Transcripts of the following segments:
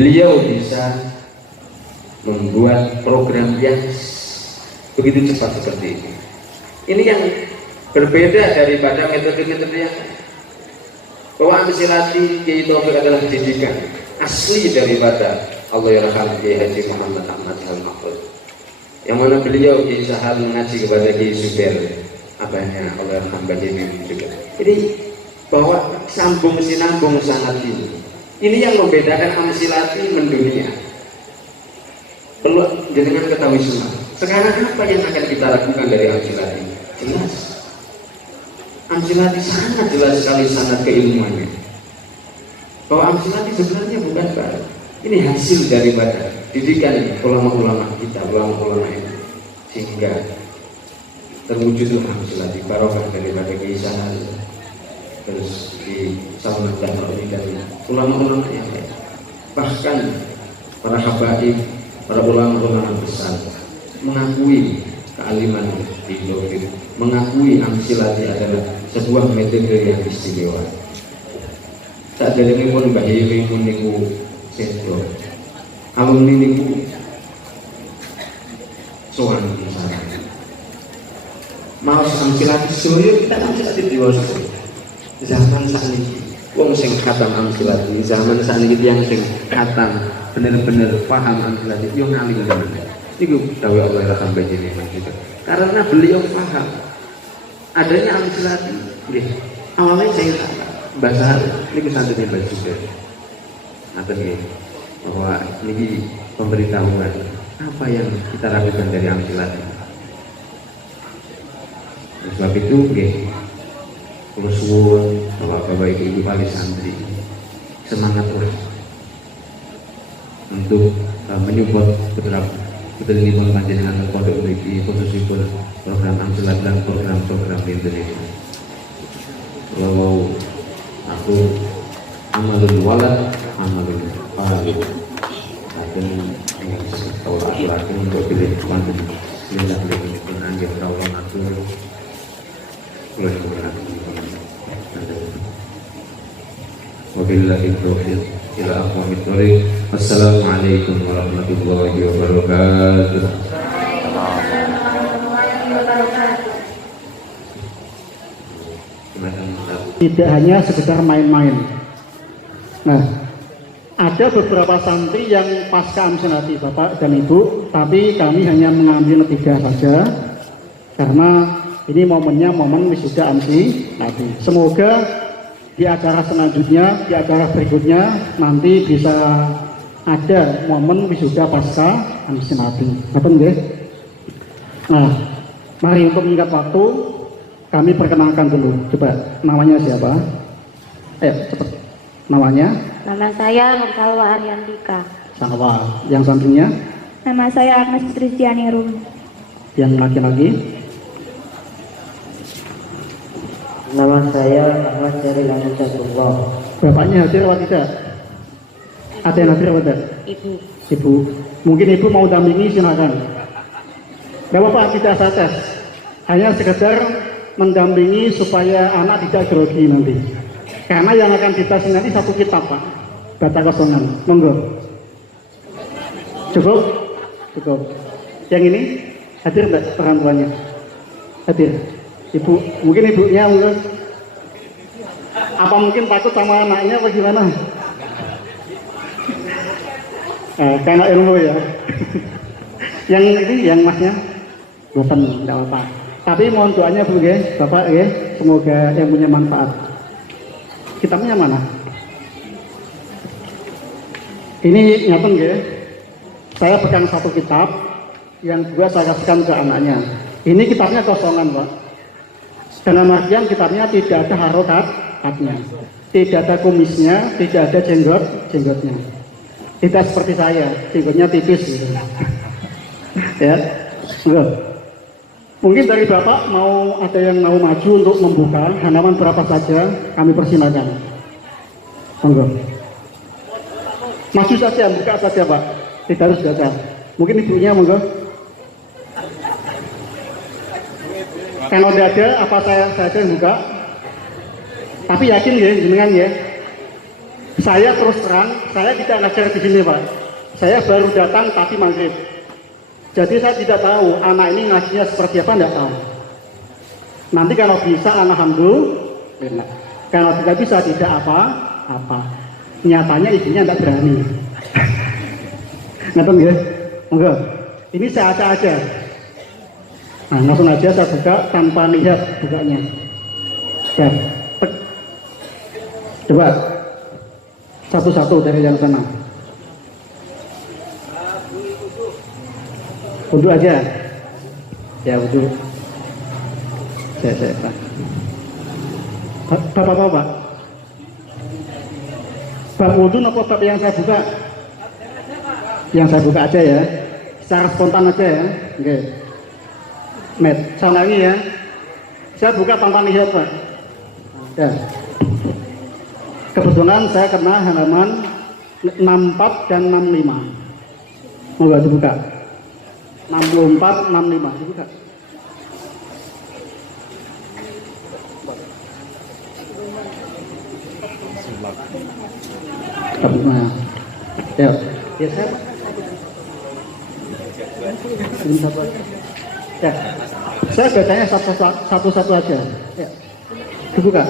beliau bisa membuat program yang begitu cepat seperti ini. Ini yang berbeda daripada metode-metode yang bahwa amsilati Kiai Taufik adalah didikan asli daripada Allahyarham Kiai Haji Muhammad Ahmad Al-Makhlud, yang mana beliau Kiai Sahal mengaji kepada Kiai Zubair abahnya Allahyarham Bajini juga. Jadi bahwa sambung sinambung sangat ini yang membedakan amsilati mendunia. Perlu jenengan ketahui semua. Sekarang apa yang akan kita lakukan dari amsilati? Jelas. Amsilati sangat jelas sekali sangat keilmuannya. Bahwa amsilati sebenarnya bukan baru. Ini hasil daripada didikan ulama-ulama kita, ulama-ulama ini, sehingga terwujudlah amsilati barokah daripada keisahan, terus di saluran ini dari ulama-ulama yang lain. Bahkan para habaib, para ulama-ulama besar mengakui kealiman di Taufik, mengakui amsilati adalah sebuah metode yang istimewa. Tak ada yang pun bahaya pun niku sedo, alumni niku soan misalnya. Mau amsilati sulit kita amsilati dewasa. Zaman saat ini, wong sing khatam amsilati, zaman saat ini yang sing khatam bener-bener paham amsilati, yo ngalim tenan. Itu dawuh Allah sampai ini juga. Karena beliau paham adanya amsilati. Nggih. Awalnya saya bahasa ini kesantri Mbak juga. Ngaten nggih. Bahwa ini pemberitahuan apa yang kita lakukan dari amsilati. Oleh sebab itu nggih, kula suwun Bapak-bapak Ibu kali santri semangat terus untuk menyupport beberapa ketelitian panjenengan pondok mriki, khususipun program amsilat dan program-program Indonesia. Kalau aku amalul walad, amalul walid, akan tahu laki-laki untuk pilih mantu, tidak pilih pun anjir tahu atur, boleh berlaku. Wabillahi taufiq ila aqwamit thoriq. Assalamualaikum warahmatullahi wabarakatuh. Tidak hanya sekedar main-main. Nah, ada beberapa santri yang pasca amsilati Bapak dan Ibu, tapi kami hanya mengambil 3 saja karena ini momennya momen wisuda amsilati. Semoga di acara selanjutnya, di acara berikutnya nanti bisa ada momen wisuda pasca amsilati. Betul nggih? Nah, mari untuk meningkat waktu kami perkenalkan dulu. Coba namanya siapa? Ayo cepat. Namanya? Nama saya Nursalwa Ariantika. Salwa. Yang sampingnya? Nama saya Agnes Tristiani Rum. Yang laki-laki? Nama saya Ahmad Syaril Anusyatullah. Bapaknya hadir atau tidak? Ada yang hadir atau tidak? Ibu. Ibu. Mungkin ibu mau dampingi, silakan. Gak apa-apa, tidak saya tes. Hanya sekedar mendampingi supaya anak tidak grogi nanti. Karena yang akan dites nanti 1 kitab, Pak. Bata kosongan. Monggo. Cukup? Cukup. Yang ini hadir enggak orang tuanya? Hadir. Ibu, mungkin ibunya mungkin. Apa mungkin takut sama anaknya apa gimana? Karena ilmu ya. Yang ini, yang masnya, bosan, tidak apa-apa. Tapi mohon doanya Bu ya, Bapak ya, semoga yang punya manfaat. Kitabnya mana? Ini ngaten ya. Saya pegang 1 kitab, yang 2 saya kasihkan ke anaknya. Ini kitabnya kosongan, Pak. Dalam artian kitabnya tidak ada harokatnya, tidak ada kumisnya, tidak ada jenggotnya. Tidak seperti saya, jenggotnya tipis gitu. Ya, enggak. Mungkin dari Bapak mau ada yang mau maju untuk membuka halaman berapa saja, kami persilakan. Monggo. Maju saja, buka saja Pak. Tidak harus baca. Mungkin ibunya monggo. Kalau tidak ada, apa saya saja yang buka? Tapi yakin ya, jenengan ya. Saya terus terang, saya tidak ngajar di sini Pak. Saya baru datang tapi maghrib. Jadi saya tidak tahu anak ini ngajinya seperti apa, tidak tahu. Nanti kalau bisa alhamdulillah. Kalau tidak bisa tidak apa-apa. Nyatanya ibunya tidak berani. Ngerti ya? Enggak. Ini saya acak aja. Nah, langsung aja saya buka tanpa lihat bukanya. Ya, tek. Coba satu-satu dari yang sana. Wudhu aja. Ya wudhu. Saya. Bapak. Bab wudhu apa bab yang saya buka? Yang saya buka aja ya. Secara spontan aja ya. Oke. Met, saya lagi ya. Saya buka tanpa lihat Pak. Ya. Kebetulan saya kena halaman 64 dan 65. Moga dibuka. 64, 65 dibuka. Nah, ya, saya. Ya, saya bacanya satu-satu aja. Ya, dibuka.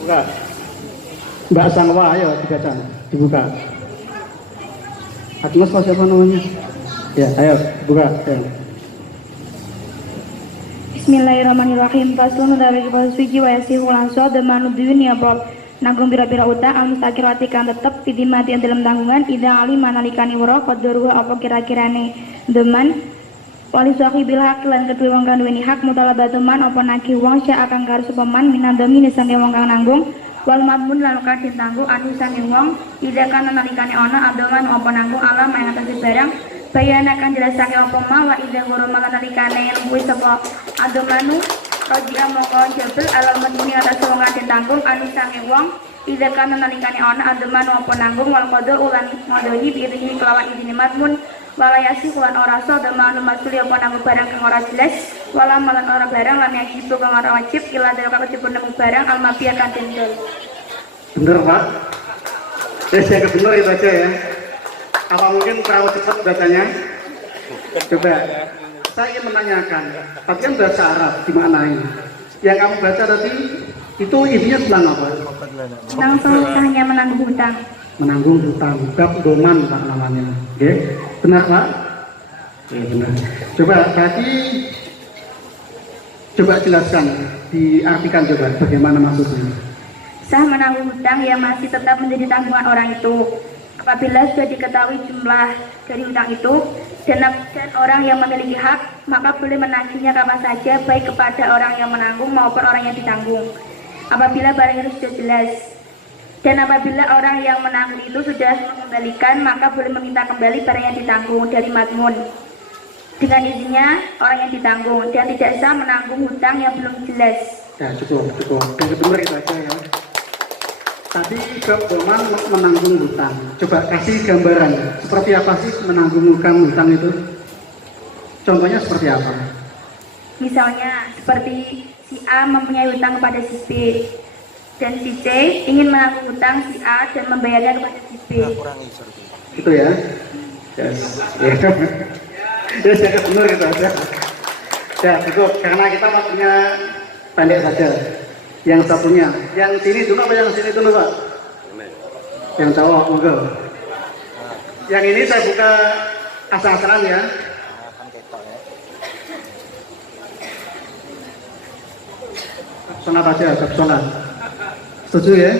Buka. Mbak Sangwa, ayo dibaca, dibuka. Agnes siapa namanya? Ya, ayo buka. Ya. Bismillahirrahmanirrahim. Faslun dari suci wa yasihu langsung demanu dunia bol nanggung bira-bira utang al-mustakir watikan tetep pidimati yang dalam tanggungan ida alim manalikani waro kodoruha apa kira-kirane deman wali suaki bil hak lan kedua wong kang duweni hak mutalabatuman apa naki wong sya akan garis peman minandami nisange wong kang nanggung wal madmun lan kang ditanggung anu sange wong ida kana nalikane ana adoman apa nanggung alam yang atas barang bayana kan jelasake apa ma wa ida goro malah nalikane kuwi sapa adomanu rojia mongko jebel alam madmuni atas wong kang ditanggung anu sange wong ida kana nalikane ana adoman apa nanggung wal qada ulan ngodoni biirini kelawan idine madmun walayasi kulan ora so demanu masuli apa nanggung barang kang ora jelas wala malan ora barang lam yajibu kang ora wajib ila dalika kejebur nemu barang almabia kan tindel. Bener Pak? Saya kebenar ya baca ya. Apa mungkin terlalu cepat bacanya? Coba. Saya ingin menanyakan, bagian bahasa Arab dimaknai. Yang kamu baca tadi itu intinya tentang apa? Tentang susahnya menanggung hutang. Menanggung hutang, bab doman Pak namanya. Oke, benar Pak? Ya, benar. Coba jelaskan, diartikan coba bagaimana maksudnya. Sah menanggung hutang yang masih tetap menjadi tanggungan orang itu apabila sudah diketahui jumlah dari hutang itu dan orang yang memiliki hak maka boleh menagihnya kapan saja baik kepada orang yang menanggung maupun orang yang ditanggung apabila barang itu sudah jelas dan apabila orang yang menanggung itu sudah mengembalikan maka boleh meminta kembali barang yang ditanggung dari madmun dengan izinnya orang yang ditanggung dan tidak sah menanggung hutang yang belum jelas. Ya cukup. Yang benar itu aja ya. Tadi bab doman menanggung hutang. Coba kasih gambaran seperti apa sih menanggung hutang itu? Contohnya seperti apa? Misalnya seperti si A mempunyai hutang kepada si B dan si C ingin menanggung hutang si A dan membayarnya kepada si B. Itu ya? Yes. Ya saya benar itu aja. Ya cukup karena kita waktunya pendek saja. Yang satunya, yang sini dulu apa yang sini dulu Pak? Yang cowok, enggak. Yang ini saya buka asal-asalan ya. Sholat aja, sholat. Setuju ya?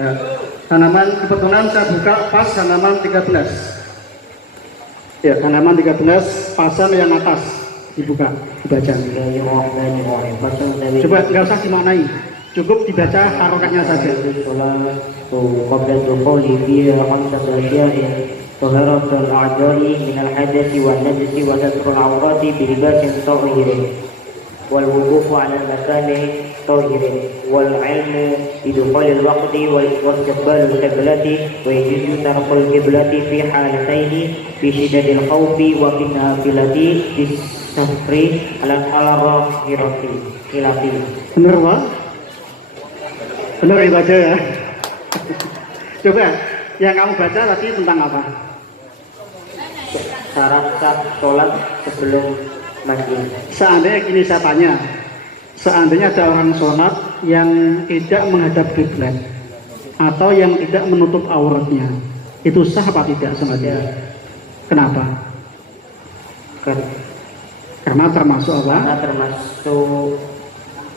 Ya. Halaman kebetulan saya buka pas halaman 13. Ya, halaman 13 pasal yang atas. Dibuka, dibaca. Coba nggak usah dimaknai, cukup dibaca harokatnya saja. والوقوف على المكان طاهر والعلم بدخول الوقت واستقبال القبلة ويجوز ترك القبلة في حالتين في شدة الخوف وفي النافلة في السفر على الظاهرة خلافي. Benar Pak? Benar itu aja ya. Coba, yang kamu baca tadi tentang apa? Syarat sah sholat sebelum mandi. Seandainya gini saya tanya, seandainya ada orang sholat yang tidak menghadap kiblat atau yang tidak menutup auratnya, itu sah apa tidak sholatnya? Kenapa? Karena termasuk apa? Karena termasuk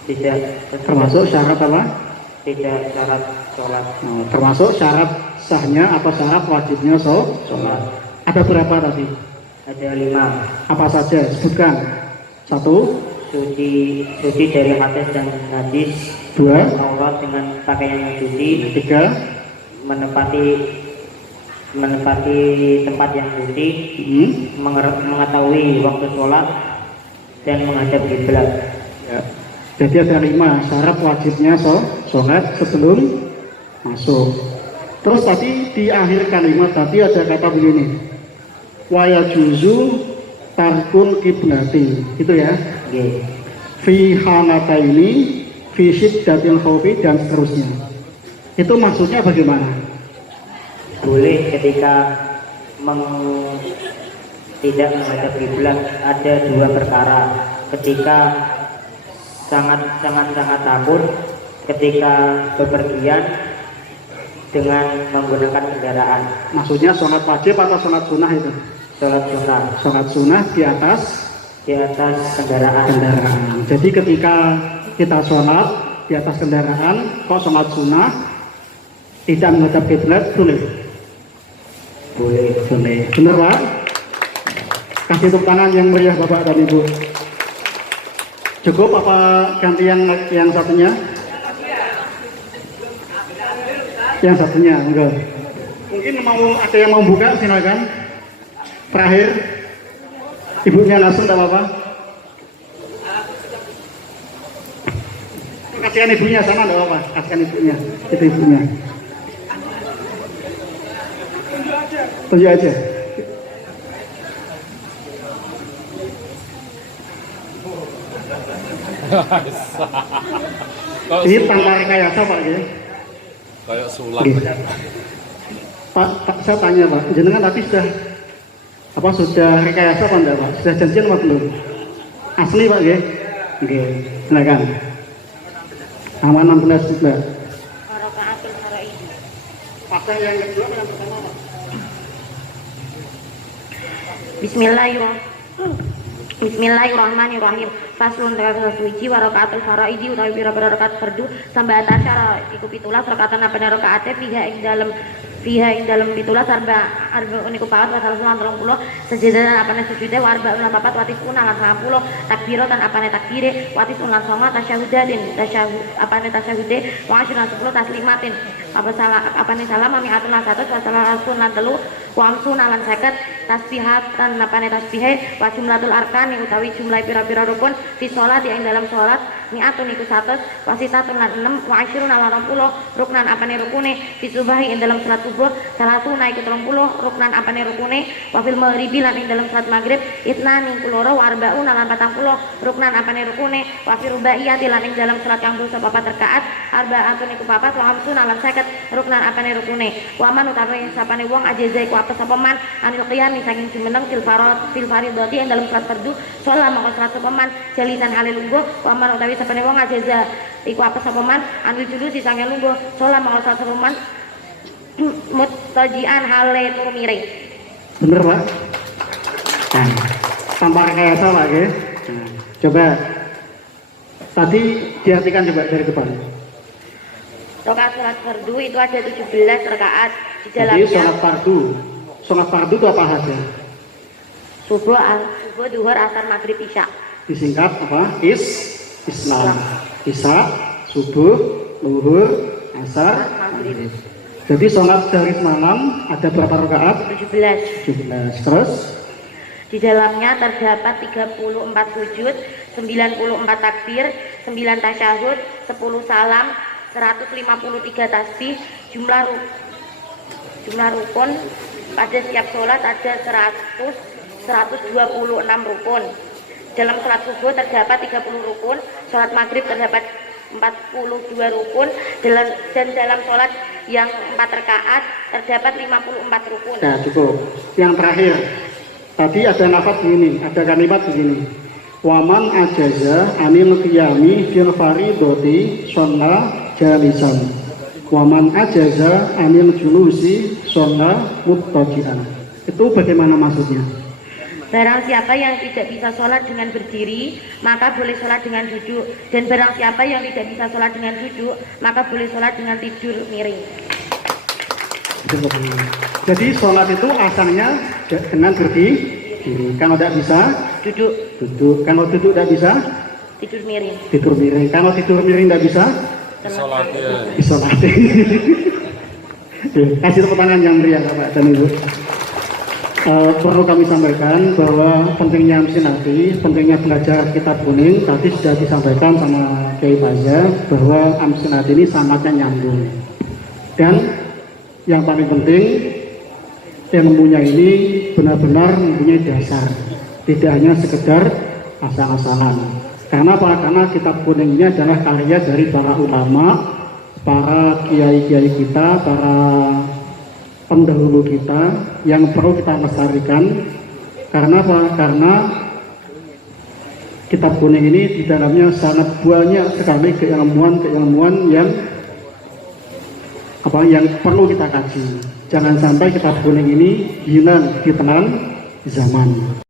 tidak Termasuk syarat apa? tidak syarat sholat. Oh, termasuk syarat sahnya apa syarat wajibnya sholat. Ada berapa tadi? Ada 5. Apa saja? Sebutkan. 1, Suci dari hadas dan najis. 2, Aurat dengan pakaian yang suci. 3, Menempati tempat yang suci. hmm, Mengetahui waktu sholat dan menghadap kiblat. ya. Jadi ada 5 syarat wajibnya sholat sebelum masuk. Terus tadi di akhir kalimat tadi ada kata begini, waya juzu tarkul kiblati, itu ya. Oke. Fi hanata ini, fi syiddatil khawfi dan seterusnya. Itu maksudnya bagaimana? Boleh ketika tidak menghadap kiblat ada 2 perkara. Ketika sangat takut, ketika bepergian dengan menggunakan kendaraan. Maksudnya sholat wajib atau sholat sunnah itu? Sholat sunnah Sholat sunnah di atas kendaraan. Jadi ketika kita sholat di atas kendaraan, kok sholat sunnah tidak menghadap kiblat boleh? Boleh. Benar Pak? Kasih tepuk tangan yang meriah Bapak dan Ibu. Cukup apa ganti yang satunya? Yang satunya enggak. Mungkin ada yang mau buka, silakan. Terakhir, ibunya langsung tidak apa-apa. Kasihkan ibunya sana tidak apa-apa. Kasihkan ibunya, itu ibunya. Tunjuk aja. Ini tanpa rekayasa Pak ya? Kayak sulap. Pak, saya tanya Pak, jenengan tadi sudah rekayasa apa enggak Pak? Sudah janjian apa belum? Asli Pak ya? Oke, silakan. Aman 16 juga. Pasang yang kedua apa yang pertama Pak? Bismillahirrahmanirrahim. Faslun rakaat suci wa rakaatul faraidi utawi pira-pira rakaat fardu sambatan cara iku 17 rakaatan apa rakaate fiha ing dalem 17 arba uniku papat wa salasun 30 sejadah apane sujude wa arba lan papat wa tisuna lan 90 takbiratan apane takbire wa tisuna songa tasyahudatin tasyahud apane tasyahude wa asyuna 10 taslimatin apane salam mi'atun lan 100 wa salasun lan 3 wa amsun lan 50 tasbihatan apane tasbihe wa jumlatul arkani utawi jumlah pira-pira rukun fi sholat yang dalam sholat mi'atun iku 100 wasitatun lan 6 wa asyirun lan 20 ruknan apane rukune fi subahi ing dalam salat subuh salatu iku 30 ruknan apane rukune wa fil maghribi lan ing dalam salat maghrib itnan ing kuloro wa arbaun lan 40 ruknan apane rukune wa fi rubaiyati lan ing dalam salat kang dosa papat rakaat arbaatun iku papat wa hamsun lan 50 ruknan apane rukune wa man utawi sapane wong ajaza iku apes apa man anil qiyam saking jumeneng fil faridati ing dalam salat fardu sholat mongko salat sepeman jalisan hale lungguh wa man utawi sapane wong ajaza iku apes apa man anil julusi sange lungguh sholat mongko salat sepeman mutajian hale turu miring. Bener Pak? Nah, tanpa rekayasa Pak ya? Nah, coba tadi diartikan coba dari depan. Rakaat sholat fardu itu ada 17 rakaat di Jadi dalamnya. sholat fardu itu apa saja? Subuh, duhur, asar, maghrib, isya. Disingkat apa? Islam. Isya, subuh, zuhur, asar, Maghrib. Jadi sholat dari malam ada berapa rakaat? 17. 17. Terus Di dalamnya terdapat 34 sujud, 94 takbir, 9 tasyahud, 10 salam, 153 tasbih. Jumlah rukun pada setiap sholat ada 126 rukun. Dalam sholat subuh terdapat 30 rukun, sholat maghrib terdapat 42 rukun dan dalam sholat yang 4 rakaat terdapat 54 rukun. Nah, cukup. Yang terakhir, tadi ada nafas begini, ada kalimat begini. Waman ajaza anil qiyami fil faridoti shalla jalisan. Waman ajaza anil julusi shalla muttaji'an. Itu bagaimana maksudnya? Barang siapa yang tidak bisa sholat dengan berdiri, maka boleh sholat dengan duduk. Dan barang siapa yang tidak bisa sholat dengan duduk, maka boleh sholat dengan tidur miring. Jadi sholat itu asalnya dengan berdiri. Kalau tidak bisa, duduk. Kalau duduk tidak bisa, Tidur miring. tidur miring. Kalau tidur miring tidak bisa, Isolasi. isolasi. Kasih tepuk tangan yang meriah Bapak dan Ibu. Perlu kami sampaikan bahwa pentingnya amsinati, pentingnya belajar kitab kuning tadi sudah disampaikan sama Kiai Faza bahwa amsinati ini sangatnya nyambung. Dan yang paling penting ilmunya ini benar-benar mempunyai dasar, tidak hanya sekedar asal-asalan. Karena apa? Karena kitab kuning ini adalah karya dari para ulama, para kiai-kiai kita, para pendahulu kita yang perlu kita lestarikan. Karena apa? Karena kitab kuning ini di dalamnya sangat banyak sekali keilmuan yang perlu kita kaji. Jangan sampai kitab kuning ini hilang di tengah zaman.